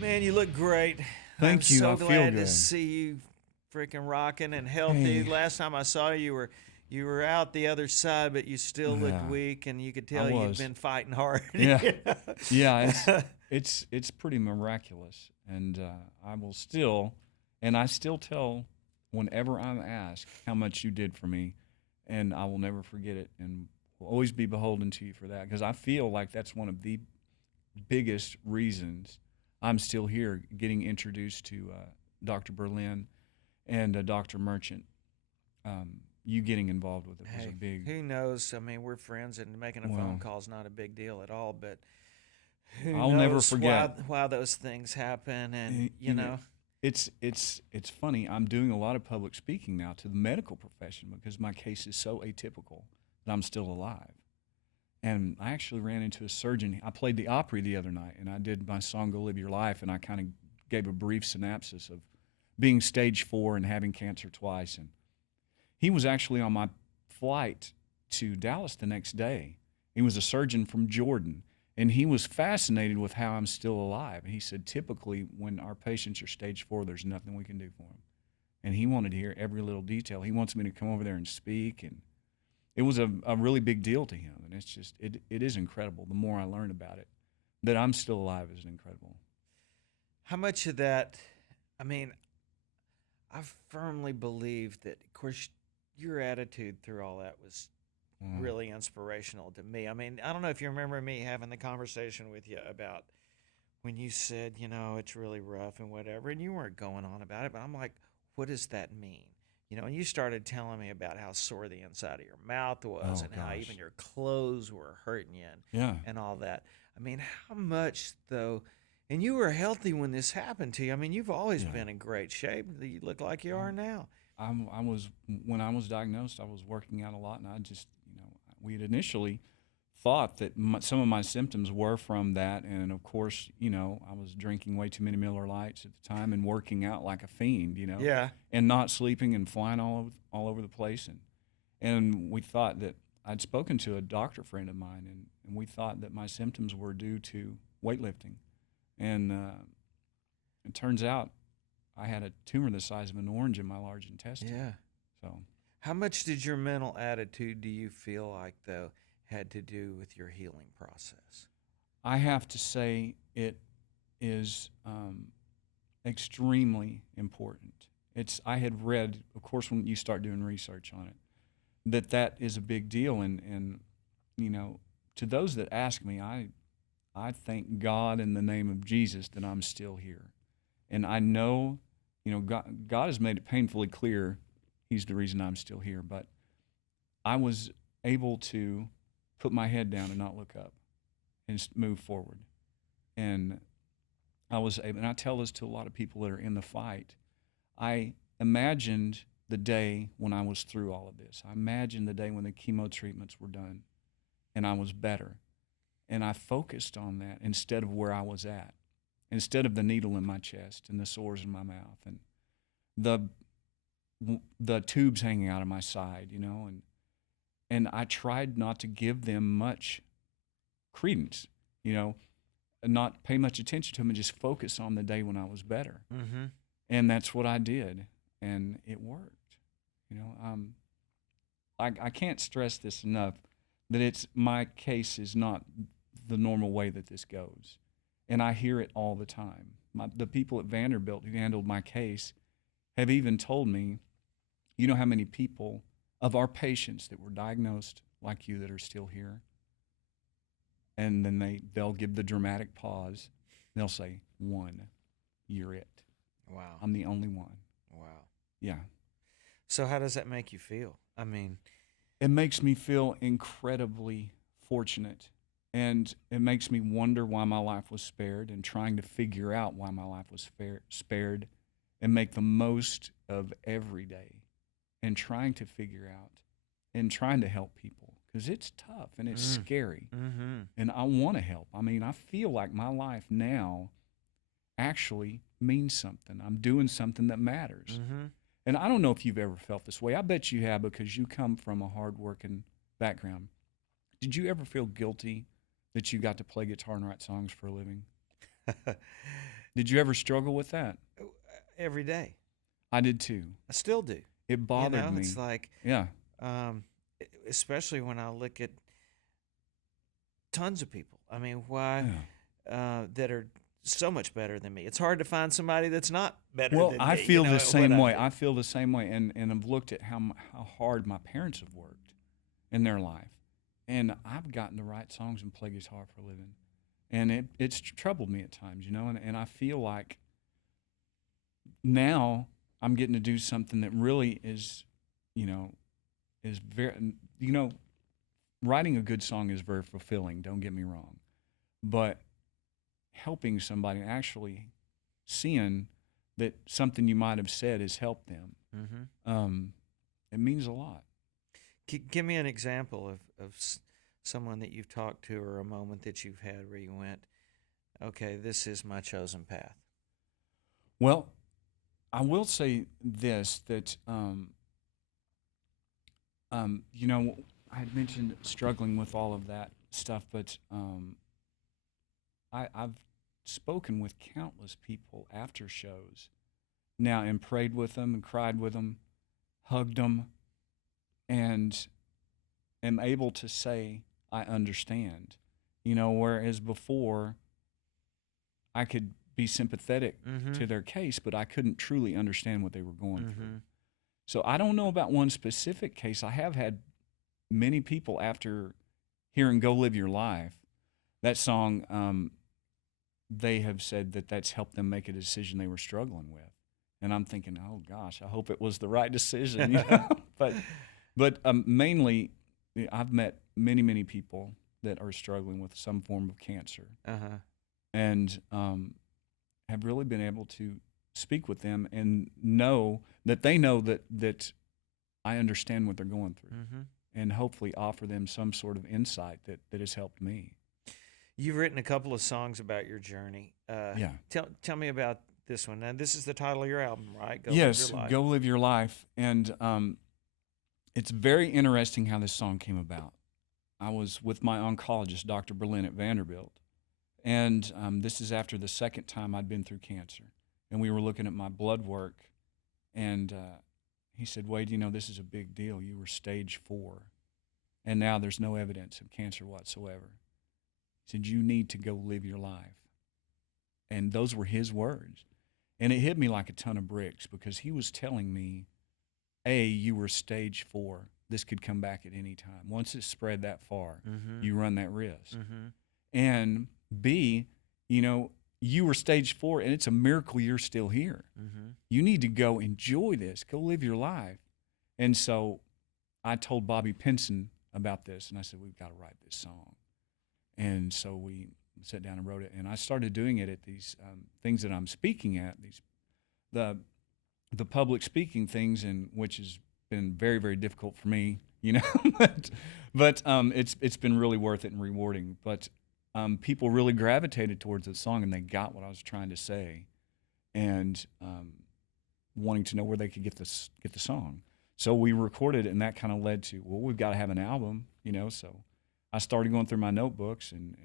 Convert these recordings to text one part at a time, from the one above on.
Man, you look great. I'm Thank you. so I feel glad to good. see you freaking rocking and healthy. Hey, Last time I saw you, you were out the other side, but you still looked yeah, weak, and you could I tell you'd was. been fighting hard. Yeah, You yeah. It's know? it's it's pretty miraculous, and I will still, and I still tell whenever I'm asked how much you did for me, and I will never forget it, and will always be beholden to you for that because I feel like that's one of the biggest reasons I'm still here, getting introduced to Dr. Berlin and Dr. Merchant. You getting involved with it was a Hey, big, who knows? I mean, we're friends, and making a phone well, call is not a big deal at all. But who I'll never knows forget. why those things happen? And You know, it's funny. I'm doing a lot of public speaking now to the medical profession because my case is so atypical that I'm still alive. And I actually ran into a surgeon. I played the Opry the other night, and I did my song "Go Live Your Life," and I kind of gave a brief synopsis of being stage 4 and having cancer twice. And he was actually on my flight to Dallas the next day. He was a surgeon from Jordan, and he was fascinated with how I'm still alive. And he said, typically, when our patients are stage 4, there's nothing we can do for them. And he wanted to hear every little detail. He wants me to come over there and speak, and it was a really big deal to him. And it's just, it is incredible. The more I learn about it, that I'm still alive is incredible. how much of that? I mean, I firmly believe that, of course, your attitude through all that was Wow. really inspirational to me. I mean, I don't know if you remember me having the conversation with you about when you said, it's really rough and whatever, and you weren't going on about it, but I'm like, what does that mean? And you started telling me about how sore the inside of your mouth was Oh, and how even gosh. your clothes were hurting you Yeah. and all that. I mean, how much, though? And you were healthy when this happened to you. I mean, you've always Yeah. been in great shape. You look like you are now. I was when I was diagnosed, I was working out a lot, and I just, we had initially thought that some of my symptoms were from that, and of course, I was drinking way too many Miller Lights at the time and working out like a fiend, Yeah. and not sleeping and flying all over the place, and we thought that I'd spoken to a doctor friend of mine, and we thought that my symptoms were due to weightlifting, and it turns out I had a tumor the size of an orange in my large intestine. Yeah. So How much did your mental attitude, do you feel like, though, had to do with your healing process? I have to say it is extremely important. I had read, of course, when you start doing research on it, that is a big deal. And you know, to those that ask me, I thank God in the name of Jesus that I'm still here. And I know, God has made it painfully clear He's the reason I'm still here. But I was able to put my head down and not look up and move forward. And I was able, and I tell this to a lot of people that are in the fight. I imagined the day when I was through all of this. I imagined the day when the chemo treatments were done and I was better. And I focused on that instead of where I was at, instead of the needle in my chest and the sores in my mouth and the the tubes hanging out of my side, and I tried not to give them much credence, you know, and not pay much attention to them and just focus on the day when I was better. Mm-hmm. And that's what I did, and it worked. You know, I can't stress this enough that my case is not the normal way that this goes, and I hear it all the time. The people at Vanderbilt who handled my case have even told me, you know how many people of our patients that were diagnosed like you that are still here, and then they'll give the dramatic pause. They'll say, "One, you're it. Wow. I'm the only one." Wow. Yeah. So how does that make you feel? I mean, It makes me feel incredibly fortunate. And it makes me wonder why my life was spared and trying to figure out why my life was spared and make the most of every day and trying to figure out and trying to help people because it's tough and it's scary. mm-hmm. And I want to help. I mean, I feel like my life now actually means something. I'm doing something that matters. Mm-hmm. And I don't know if you've ever felt this way. I bet you have because you come from a hard-working background. Did you ever feel guilty that you got to play guitar and write songs for a living? Did you ever struggle with that? Every day. I did too. I still do. It bothered It's me. like, Yeah. especially when I look at tons of people. I mean, why Yeah. that are so much better than me? It's hard to find somebody that's not better Well, than I me. feel the At what same I way. do. I feel the same way, and I've looked at how hard my parents have worked in their life, and I've gotten to write songs and play guitar for a living, and it's troubled me at times, and I feel like now I'm getting to do something that really is, you know, is very, writing a good song is very fulfilling. Don't get me wrong, but helping somebody and actually seeing that something you might have said has helped them, it means a lot. Give me an example of someone that you've talked to, or a moment that you've had where you went, okay, this is my chosen path. Well, I will say this, that I had mentioned struggling with all of that stuff, but I've spoken with countless people after shows now and prayed with them and cried with them, hugged them, and am able to say, I understand. Whereas before I could be sympathetic to their case, but I couldn't truly understand what they were going through. So I don't know about one specific case. I have had many people after hearing Go Live Your Life, that song, they have said that that's helped them make a decision they were struggling with. And I'm thinking, oh gosh, I hope it was the right decision. But mainly, I've met many, many people that are struggling with some form of cancer, and have really been able to speak with them and know that they know that I understand what they're going through, and hopefully offer them some sort of insight that has helped me. You've written a couple of songs about your journey. Yeah. Tell me about this one. Now, this is the title of your album, right? Yes, Live Your Life. Go Live Your Life. And it's very interesting how this song came about. I was with my oncologist, Dr. Berlin at Vanderbilt, and this is after the second time I'd been through cancer. And we were looking at my blood work, and he said, Wade, this is a big deal. You were stage 4, and now there's no evidence of cancer whatsoever. He said, you need to go live your life. And those were his words. And it hit me like a ton of bricks, because he was telling me, A, you were stage 4. This could come back at any time. Once it's spread that far, you run that risk. And B, you were stage 4, and it's a miracle you're still here. You need to go enjoy this. Go live your life. And so I told Bobby Pinson about this, and I said, we've got to write this song. And so we sat down and wrote it, and I started doing it at these things that I'm speaking at, the public speaking things, and which has been very, very difficult for me, but it's been really worth it and rewarding. But people really gravitated towards the song, and they got what I was trying to say, and wanting to know where they could get the song. So we recorded it, and that kind of led to, well, we've got to have an album, so I started going through my notebooks and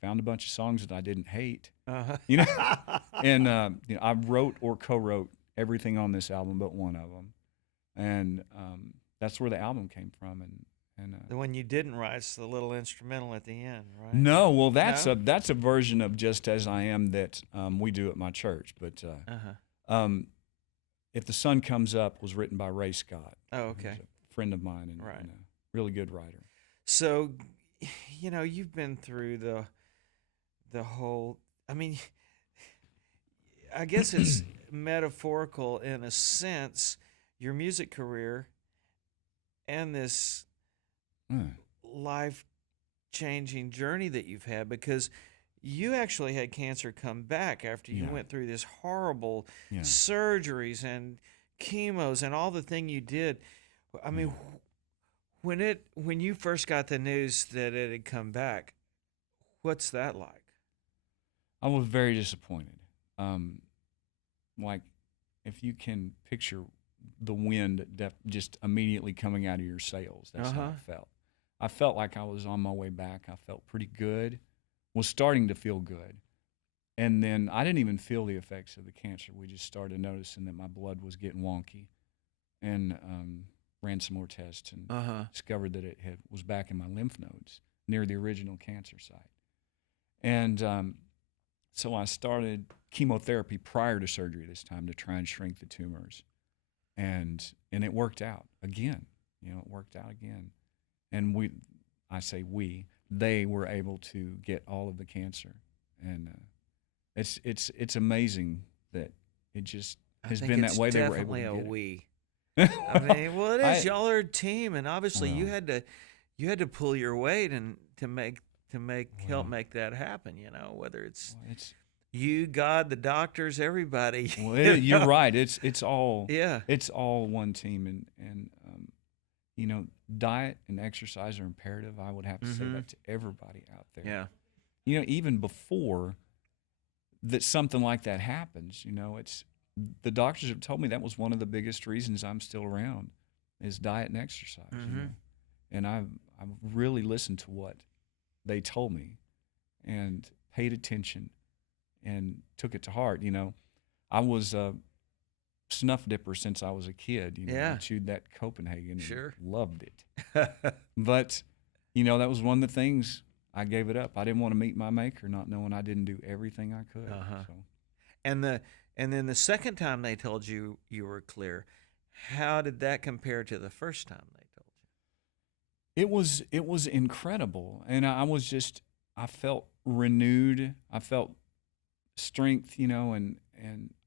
found a bunch of songs that I didn't hate, and I wrote or co-wrote everything on this album but one of them, and that's where the album came from. And the one you didn't write is the little instrumental at the end, right? No, well, that's a version of Just As I Am that we do at my church. But If the Sun Comes Up was written by Ray Scott. Oh, okay. Who's a friend of mine and a really good writer. So, you've been through the whole, I mean, I guess it's metaphorical in a sense, your music career and this life-changing journey that you've had, because you actually had cancer come back after you went through this horrible surgeries and chemos and all the thing you did. I mean, when you first got the news that it had come back, what's that like? I was very disappointed. Like, if you can picture the wind just immediately coming out of your sails, that's how I felt. I felt like I was on my way back. I felt pretty good, was starting to feel good. And then I didn't even feel the effects of the cancer. We just started noticing that my blood was getting wonky, and ran some more tests and Uh-huh. discovered that was back in my lymph nodes near the original cancer site. And so I started chemotherapy prior to surgery this time to try and shrink the tumors, and it worked out again. It worked out again, and they were able to get all of the cancer, and it's amazing that it just I has think been that it's way. They were able definitely to a get we. it. I mean, well, it is. I Y'all are a team, and obviously well, you had to pull your weight and to help well, make that happen. Whether it's well, it's you, God, the doctors, everybody. well, You you're know? right. It's all Yeah. one team, and diet and exercise are imperative. I would have to say Mm-hmm. that to everybody out there. Yeah. Even before that something like that happens, it's the doctors have told me that was one of the biggest reasons I'm still around is diet and exercise. Mm-hmm. And I've really listened to what they told me and paid attention and took it to heart. I was a snuff dipper since I was a kid. I Yeah. chewed that Copenhagen and Sure. loved it. But, that was one of the things I gave it up. I didn't want to meet my maker, not knowing I didn't do everything I could. Uh-huh. So And then the second time they told you you were clear, how did that compare to the first time they told it was incredible, and I felt renewed. I felt strength, and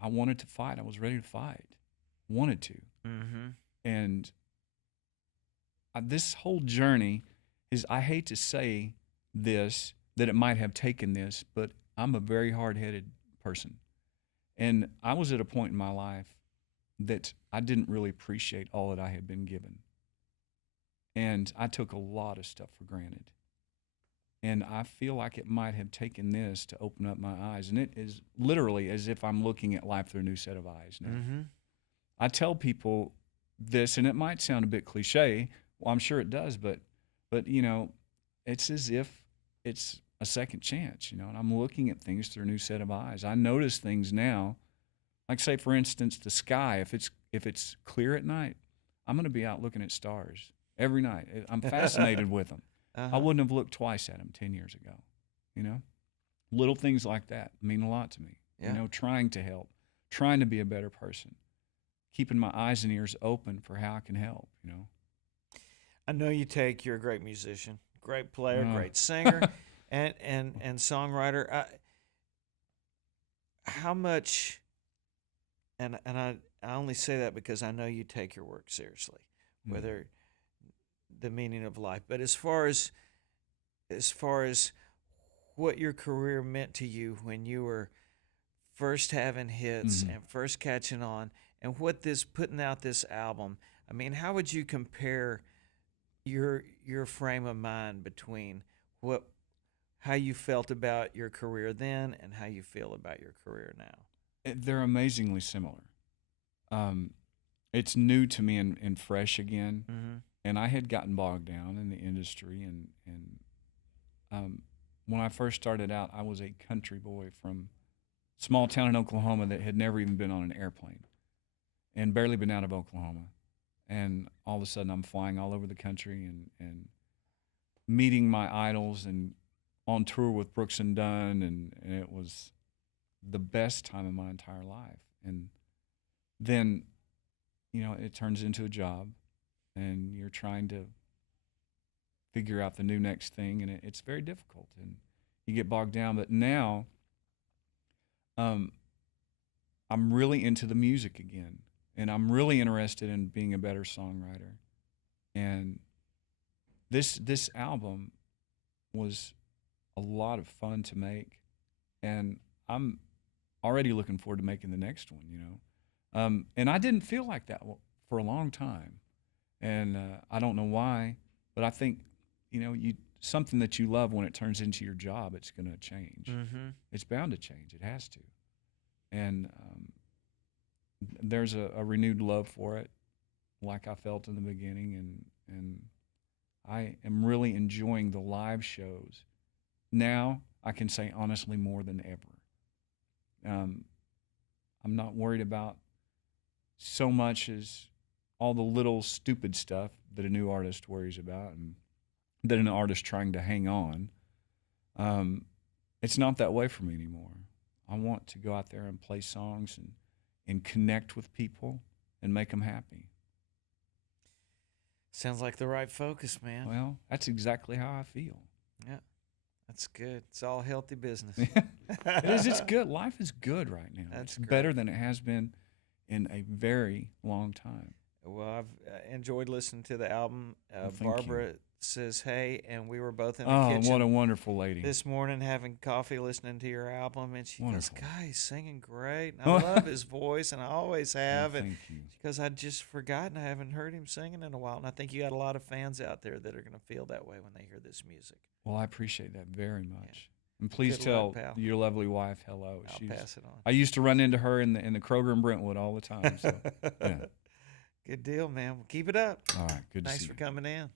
I wanted to fight. I was ready to fight, wanted to, you? Mm-hmm. and this whole journey is. I hate to say this that it might have taken this, but I'm a very hard-headed person, and I was at a point in my life that I didn't really appreciate all that I had been given. And I took a lot of stuff for granted. And I feel like it might have taken this to open up my eyes. And it is literally as if I'm looking at life through a new set of eyes now. Mm-hmm. I tell people this, and it might sound a bit cliche. Well, I'm sure it does, but it's as if it's a second chance, and I'm looking at things through a new set of eyes. I notice things now, like say for instance, the sky. If it's clear at night, I'm going to be out looking at stars every night. I'm fascinated with them. I Uh-huh. wouldn't have looked twice at them 10 years ago. Little things like that mean a lot to me. Yeah. Trying to help, trying to be a better person, keeping my eyes and ears open for how I can help. I know you're a great musician, great player, Uh, great singer, and songwriter. How much? And I only say that because I know you take your work seriously, mm, whether the meaning of life. But as far as what your career meant to you when you were first having hits mhm. and first catching on, and what this putting out this album. I mean, how would you compare your frame of mind between what how you felt about your career then and how you feel about your career now? They're amazingly similar. Um, it's new to me and fresh again. Mm-hmm. And I had gotten bogged down in the industry, and when I first started out, I was a country boy from small town in Oklahoma that had never even been on an airplane and barely been out of Oklahoma. And all of a sudden, I'm flying all over the country and meeting my idols and on tour with Brooks and Dunn, and it was the best time of my entire life. And then, it turns into a job, and you're trying to figure out the new next thing, and it's very difficult, and you get bogged down. But now, um, I'm really into the music again, and I'm really interested in being a better songwriter. And this album was a lot of fun to make, and I'm already looking forward to making the next one. And I didn't feel like that for a long time, and I don't know why, but I think you something that you love when it turns into your job, it's going to change. Mm-hmm. It's bound to change. It has to, and there's a renewed love for it, like I felt in the beginning, and I am really enjoying the live shows now. I can say honestly more than ever. I'm not worried about so much as all the little stupid stuff that a new artist worries about, and that an artist trying to hang on. It's not that way for me anymore. I want to go out there and play songs and connect with people and make them happy. Sounds like the right focus, man. Well, that's exactly how I feel. Yeah, that's good. It's all healthy business. It is. It's good. Life is good right now. That's It's great. better than it has been in a very long time. Well, I've enjoyed listening to the album. Well, thank Barbara you. says, hey, and we were both in the Oh, kitchen what a wonderful lady. this morning having coffee, listening to your album, and she Wonderful. goes, "Guy, he's singing great. And I love his voice, and I always Well, have." And thank you. because I'd just forgotten, I haven't heard him singing in a while, and I think you got a lot of fans out there that are going to feel that way when they hear this music. Well, I appreciate that very much. And please Good tell luck, pal. your lovely wife hello. I'll pass it on. I used to run into her in the Kroger in Brentwood all the time. So, yeah. Good deal, man. Well, keep it up. All right. Good to Thanks see for you. coming in.